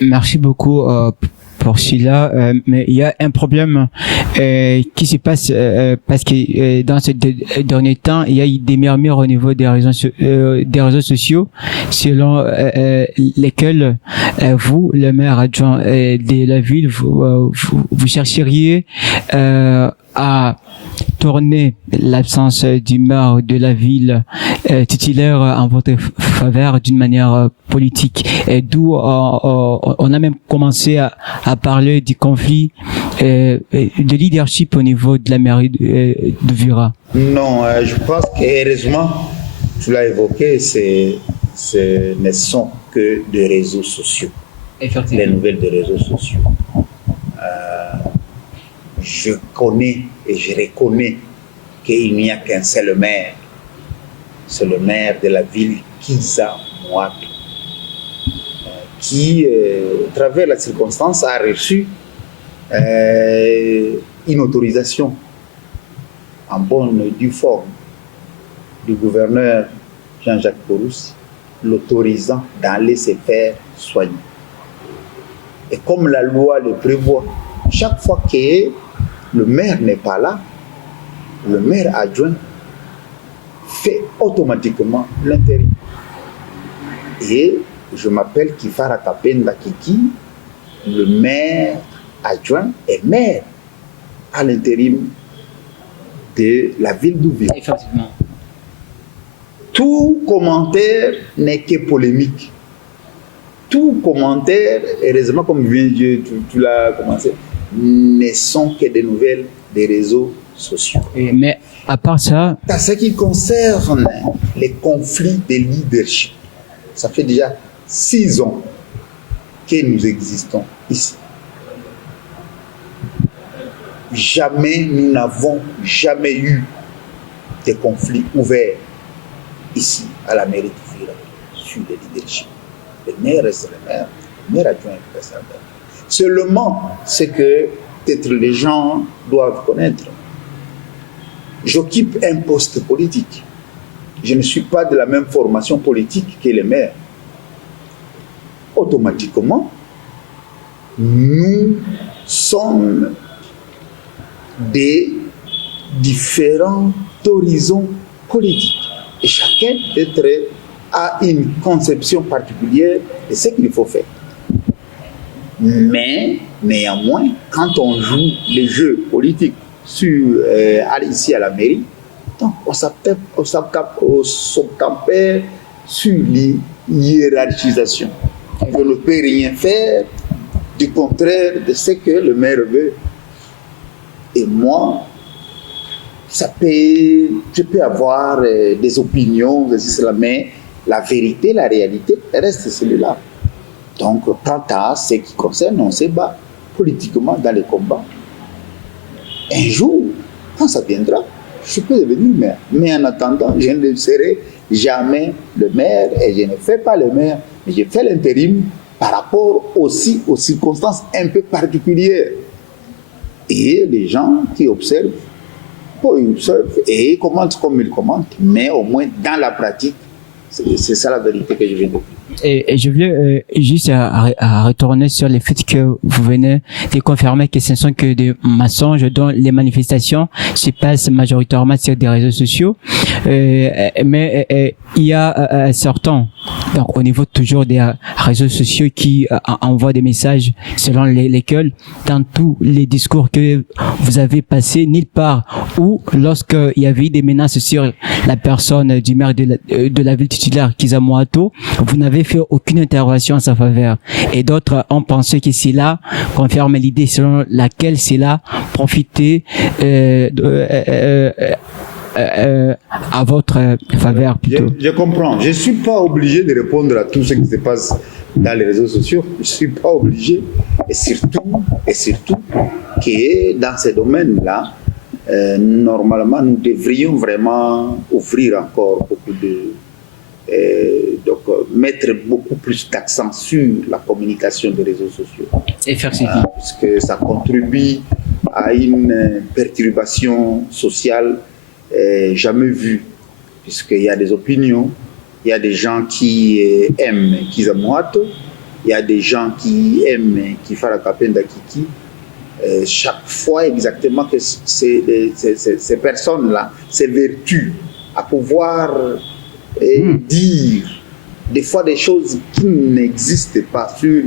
Merci beaucoup pour cela, mais il y a un problème qui se passe parce que dans ces derniers temps, il y a eu des murmures au niveau des réseaux sociaux selon lesquels vous, le maire adjoint de la ville, vous chercheriez à tourner l'absence du maire de la ville titulaire en votre faveur d'une manière politique. Et d'où on a même commencé à parler du conflit de leadership au niveau de la mairie de Vira. Non, je pense qu'heureusement, tu l'as évoqué, ce ne sont que des réseaux sociaux. Les nouvelles des réseaux sociaux. Je connais et je reconnais qu'il n'y a qu'un seul maire. C'est le maire de la ville Kiza Moato, qui, à travers la circonstance, a reçu une autorisation en bonne et due forme du gouverneur Jean-Jacques Poroussi, l'autorisant d'aller se faire soigner. Et comme la loi le prévoit, chaque fois que le maire n'est pas là, le maire adjoint fait automatiquement l'intérim. Et je m'appelle Kifara Kapenda Kiki, le maire adjoint et maire à l'intérim de la ville d'Ouvira. Effectivement. Tout commentaire n'est que polémique. Tout commentaire, heureusement comme tu l'as commencé, ne sont que des nouvelles des réseaux sociaux. Mais à part ça... En ce qui concerne les conflits de leadership, ça fait déjà 6 ans que nous existons ici. Jamais, nous n'avons jamais eu de conflits ouverts ici à la mairie de Vira sur le leadership. Le maire reste le maire, le maire adjoint reste le maire. Seulement, ce que peut-être les gens doivent connaître, j'occupe un poste politique. Je ne suis pas de la même formation politique que les maires. Automatiquement, nous sommes des différents horizons politiques. Et chacun peut-être a une conception particulière de ce qu'il faut faire. Mais, néanmoins, quand on joue les jeux politiques ici à la mairie, donc on s'appelle sur l'hiérarchisation. On ne peut rien faire du contraire de ce que le maire veut. Et moi, je peux avoir des opinions, mais la vérité, la réalité reste celle-là. Donc, quant à ce qui concerne, on se bat politiquement dans les combats. Un jour, quand ça viendra, je peux devenir maire. Mais en attendant, je ne serai jamais le maire et je ne fais pas le maire. Mais je fais l'intérim par rapport aussi aux circonstances un peu particulières. Et les gens qui observent, ils observent et ils commentent comme ils commentent. Mais au moins, dans la pratique, c'est ça la vérité que je vais dire. Et je voulais juste à retourner sur le fait que vous venez de confirmer que ce ne sont que des mensonges dont les manifestations se passent majoritairement sur des réseaux sociaux. Mais il y a certains, donc au niveau toujours des réseaux sociaux qui envoient des messages selon lesquels dans tous les discours que vous avez passés, nulle part où lorsqu'il y avait des menaces sur la personne du maire de la ville titulaire Kiza Moato, vous n'avez fait aucune intervention en sa faveur. Et d'autres ont pensé que cela confirme l'idée selon laquelle cela profitait à votre faveur plutôt. Je comprends. Je ne suis pas obligé de répondre à tout ce qui se passe dans les réseaux sociaux. Je ne suis pas obligé. Et surtout que dans ces domaines-là, normalement, nous devrions vraiment offrir encore beaucoup de... donc mettre beaucoup plus d'accent sur la communication des réseaux sociaux. Effectivement. Parce que ça contribue à une perturbation sociale jamais vue. Puisqu'il y a des opinions, il y a des gens qui aiment Kiza Moato, il y a des gens qui aiment Kifara Kapenda Kiki. Chaque fois exactement que ces personnes-là, ces vertus, à pouvoir dire des fois des choses qui n'existent pas sur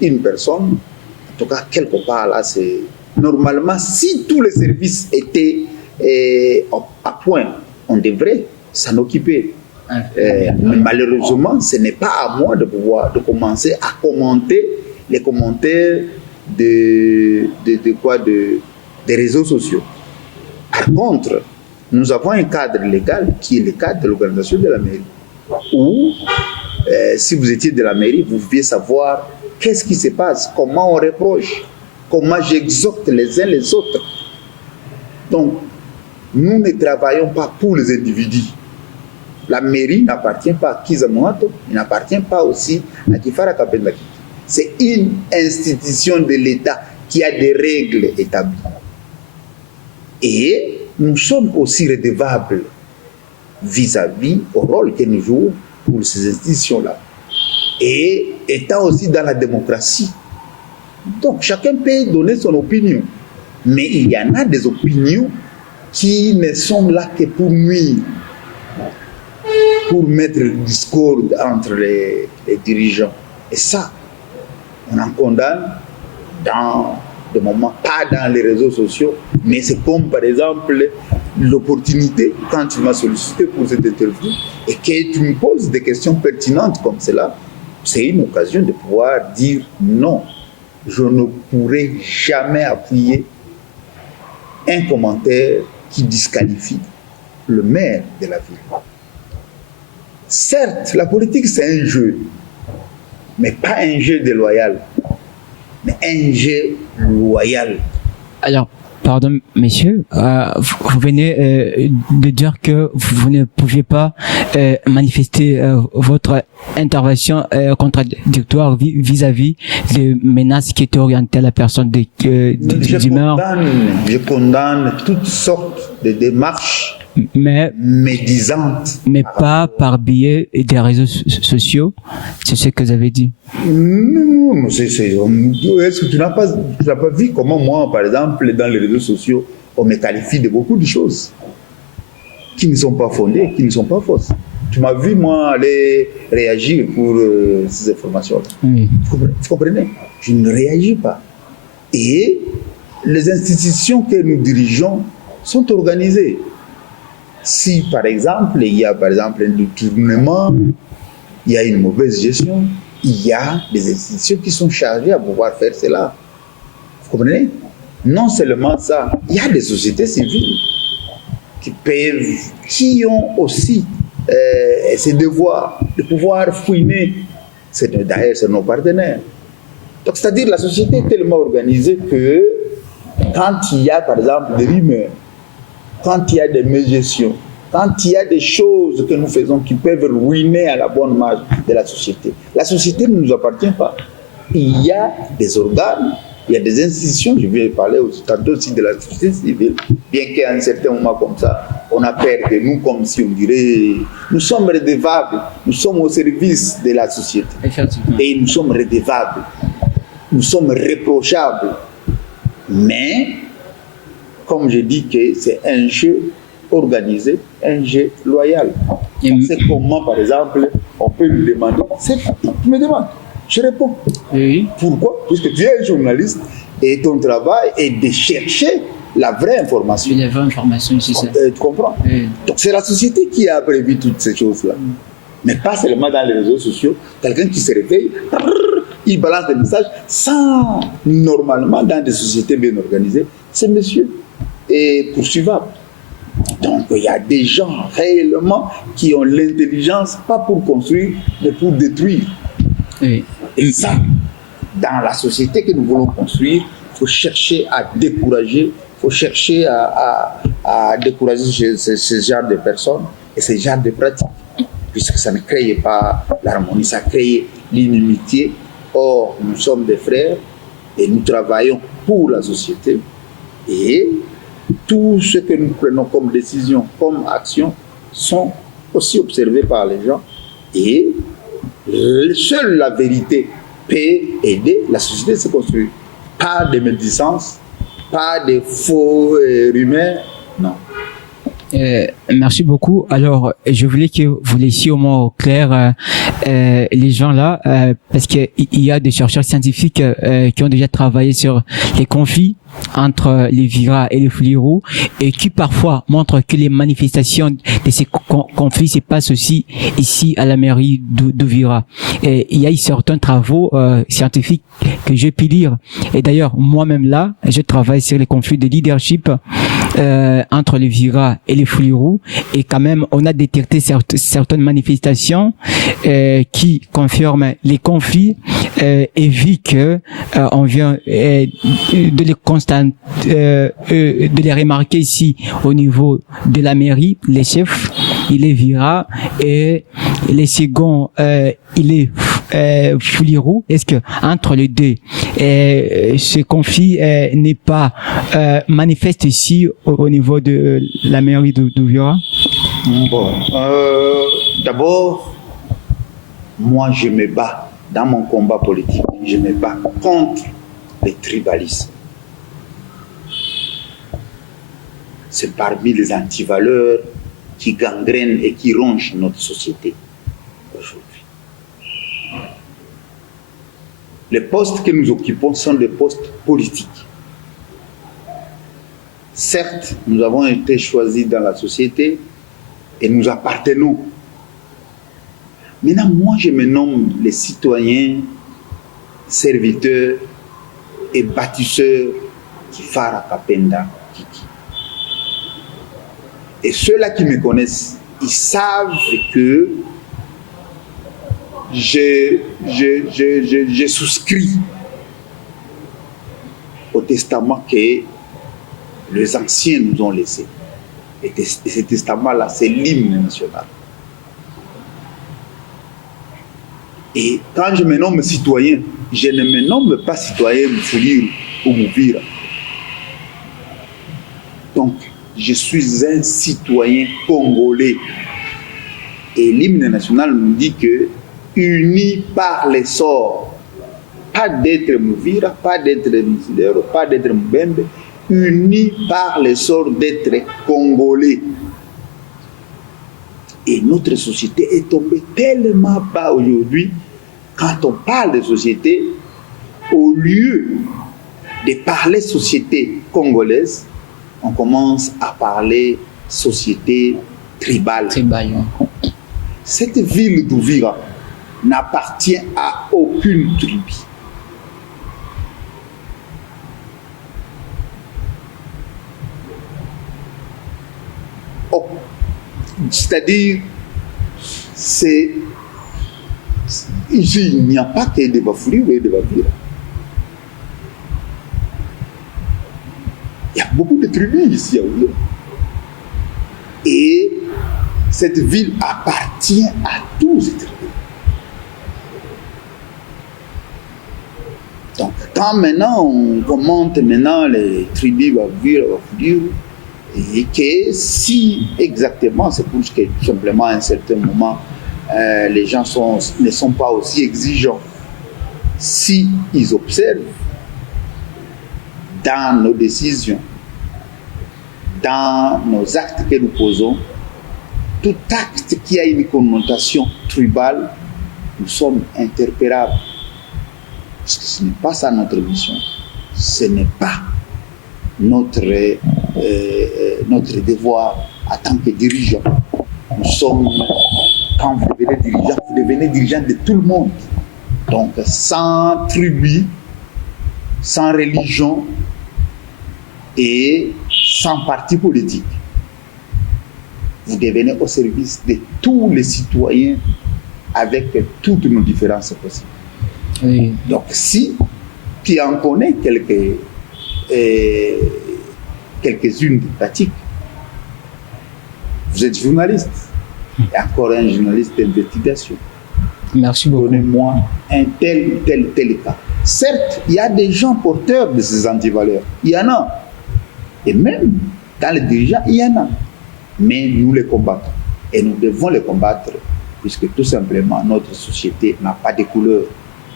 une personne, en tout cas quelque part là, c'est normalement si tous les services étaient à point, on devrait s'en occuper. Mais malheureusement, ce n'est pas à moi de commencer à commenter les commentaires des réseaux sociaux. Par contre, nous avons un cadre légal qui est le cadre de l'organisation de la mairie, où si vous étiez de la mairie, vous pouviez savoir qu'est-ce qui se passe, comment on reproche, comment j'exhorte les uns les autres. Donc, nous ne travaillons pas pour les individus. La mairie n'appartient pas à Kizza Mohato, il n'appartient pas aussi à Kifara Kapenda Kiki. C'est une institution de l'État qui a des règles établies. Et nous sommes aussi redevables vis-à-vis au rôle que nous jouons pour ces institutions-là. Et étant aussi dans la démocratie. Donc chacun peut donner son opinion. Mais il y en a des opinions qui ne sont là que pour nuire, pour mettre le discorde entre les dirigeants. Et ça, on en condamne dans des moments, pas dans les réseaux sociaux, mais c'est comme par exemple l'opportunité, quand tu m'as sollicité pour cette interview et que tu me poses des questions pertinentes comme cela, c'est une occasion de pouvoir dire non, je ne pourrai jamais appuyer un commentaire qui disqualifie le maire de la ville. Certes, la politique c'est un jeu, mais pas un jeu déloyal, mais un jeu loyal. Alors, pardon, messieurs, vous venez de dire que vous ne pouviez pas manifester votre intervention contradictoire vis-à-vis des menaces qui étaient orientées à la personne des maires. Je condamne toutes sortes de démarches médisantes. Mais pas par biais des réseaux sociaux, c'est ce que vous avez dit. Non, est-ce que tu n'as pas vu comment moi, par exemple, dans les réseaux sociaux, on me qualifie de beaucoup de choses qui ne sont pas fondées, qui ne sont pas fausses. Tu m'as vu, moi, aller réagir pour ces informations-là. Oui. Vous comprenez? Je ne réagis pas. Et les institutions que nous dirigeons sont organisées. Si, par exemple, il y a par exemple un détournement, il y a une mauvaise gestion, il y a des institutions qui sont chargées à pouvoir faire cela. Vous comprenez? Non seulement ça, il y a des sociétés civiles qui ont aussi ces devoirs de pouvoir fouiner. D'ailleurs, c'est nos partenaires. Donc, c'est-à-dire la société est tellement organisée que quand il y a, par exemple, des rumeurs, quand il y a des mégestions, quand il y a des choses que nous faisons qui peuvent ruiner à la bonne marge de la société ne nous appartient pas. Il y a des organes, il y a des institutions, je vais parler tantôt aussi de la société civile, bien qu'à un certain moment comme ça, on a peur de nous comme si on dirait, nous sommes redevables, nous sommes au service de la société. Et nous sommes redevables, nous sommes reprochables. Mais, comme je dis que c'est un jeu organisé, un jeu loyal. C'est comment, par exemple, on peut lui demander. Tu me demandes, je réponds. Oui. Pourquoi? Puisque tu es un journaliste et ton travail est de chercher la vraie information. La vraie information, c'est ça. Tu comprends? Oui. Donc c'est la société qui a prévu toutes ces choses-là. Mais pas seulement dans les réseaux sociaux. Quelqu'un qui se réveille, il balance des messages sans, normalement, dans des sociétés bien organisées, ce monsieur est poursuivable. Donc il y a des gens réellement qui ont l'intelligence, pas pour construire, mais pour détruire. Oui. Et ça, dans la société que nous voulons construire, il faut chercher à décourager, il faut chercher à décourager ce genre de personnes et ce genre de pratiques. Puisque ça ne crée pas l'harmonie, ça crée l'inimitié. Or, nous sommes des frères et nous travaillons pour la société. Et tout ce que nous prenons comme décision, comme action, sont aussi observés par les gens. Et seule la vérité peut aider la société à se construire. Pas de médisance, pas de faux rumeurs, non. Merci beaucoup. Alors, je voulais que vous laissiez au moins au clair les gens là, parce qu'il y a des chercheurs scientifiques qui ont déjà travaillé sur les conflits entre les Vira et les Fulirou et qui parfois montrent que les manifestations de ces conflits se passent aussi ici à la mairie d'Uvira. Et il y a eu certains travaux scientifiques que j'ai pu lire. Et d'ailleurs, moi-même là, je travaille sur les conflits de leadership entre les Vira et les Fulirou, et quand même on a détecté certaines manifestations qui confirment les conflits et vu que on vient de les de les remarquer ici au niveau de la mairie, les chefs, il est Vira et les seconds, il est Fulirou. Est-ce que entre les deux, ce conflit n'est pas manifeste ici au niveau de la mairie d'Uvira? Bon, d'abord, moi je me bats dans mon combat politique, je me bats contre les tribalismes. C'est parmi les antivaleurs qui gangrènent et qui rongent notre société aujourd'hui. Les postes que nous occupons sont des postes politiques. Certes, nous avons été choisis dans la société et nous appartenons. Maintenant, moi, je me nomme les citoyens, serviteurs et bâtisseurs qui Fara Kapenda Kiki. Et ceux-là qui me connaissent, ils savent que j'ai souscrit au testament que les anciens nous ont laissé. Et ce testament-là, c'est l'hymne national. Et quand je me nomme citoyen, je ne me nomme pas citoyen Mfulirou ou Mouvira. Donc, je suis un citoyen congolais. Et l'hymne national nous dit que, unis par les sorts, pas d'être Mouvira, pas d'être Mfulirou, pas d'être Mbembe, unis par les sorts d'être congolais. Et notre société est tombée tellement bas aujourd'hui. Quand on parle de société, au lieu de parler société congolaise, on commence à parler société tribale. Cette ville d'Uvira n'appartient à aucune tribu. C'est-à-dire, ici, il n'y a pas que des Bafulirou et des Bavira. Il y a beaucoup de tribus ici à Ouvira. Et cette ville appartient à tous ces tribus. Donc, quand maintenant on commente maintenant les tribus Bavira, Bafulirou, et que si exactement, c'est pour que tout simplement à un certain moment, les gens ne sont pas aussi exigeants. Si ils observent dans nos décisions, dans nos actes que nous posons, tout acte qui a une connotation tribale, nous sommes interpellables. Parce que ce n'est pas ça notre mission. Ce n'est pas notre devoir en tant que dirigeant. Nous sommes, quand vous devenez dirigeant de tout le monde. Donc, sans tribu, sans religion et sans parti politique. Vous devenez au service de tous les citoyens avec toutes nos différences possibles. Oui. Donc, si tu en connais quelques-unes des pratiques, vous êtes journaliste, et encore un journaliste d'investigation. Merci beaucoup. Donnez-moi un tel cas. Certes, il y a des gens porteurs de ces antivaleurs. Il y en a. Et même dans les dirigeants, il y en a. Mais nous les combattons. Et nous devons les combattre, puisque tout simplement, notre société n'a pas de couleur.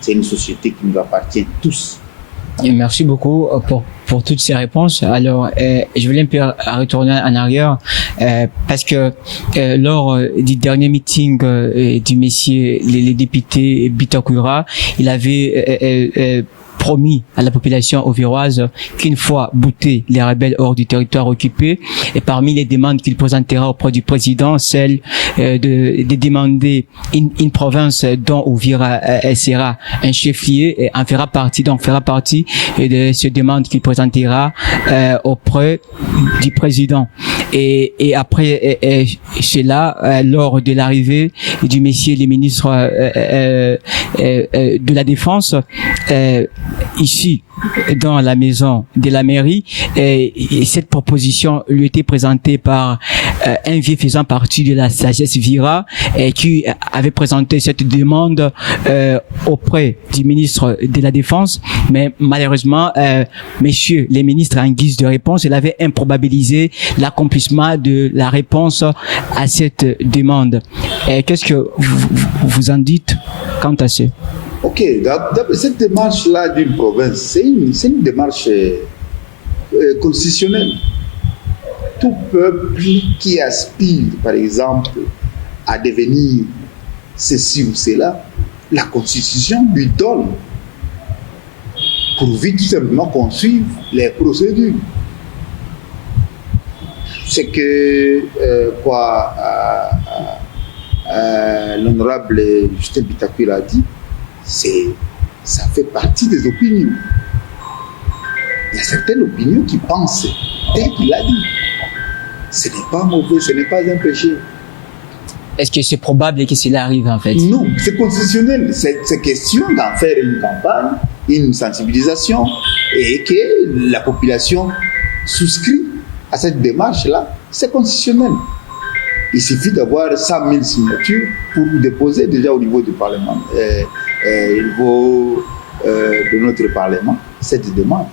C'est une société qui nous appartient tous. Et merci beaucoup pour toutes ces réponses. Alors, je voulais un peu retourner en arrière parce que lors du dernier meeting du monsieur, les députés Bitakura, il avait promis à la population auverroise qu'une fois boutés les rebelles hors du territoire occupé, et parmi les demandes qu'il présentera auprès du président, celle de demander une province dont Ouvira sera un chef-lieu et fera partie de ces demandes qu'il présentera auprès du président. Et après cela, lors de l'arrivée du monsieur le ministre de la Défense, ici dans la maison de la mairie, et cette proposition lui était présentée par un vieux faisant partie de la sagesse Vira, qui avait présenté cette demande auprès du ministre de la Défense, mais malheureusement monsieur le ministre, en guise de réponse, il avait improbabilisé l'accomplissement de la réponse à cette demande. Qu'est-ce que vous en dites quant à ça? Ok, cette démarche-là d'une province, c'est une démarche constitutionnelle. Tout peuple qui aspire, par exemple, à devenir ceci ou cela, la Constitution lui donne, pourvu tout simplement qu'on suive les procédures. C'est que l'honorable Justin Bitakura a dit, ça fait partie des opinions. Il y a certaines opinions qui pensent tel qu'il a dit. Ce n'est pas mauvais, ce n'est pas un péché. Est-ce que c'est probable que cela arrive en fait? Non, c'est constitutionnel. C'est question d'en faire une campagne, une sensibilisation, et que la population souscrit à cette démarche-là. C'est constitutionnel. Il suffit d'avoir 100 000 signatures pour déposer déjà au niveau du Parlement, au niveau de notre Parlement, cette demande.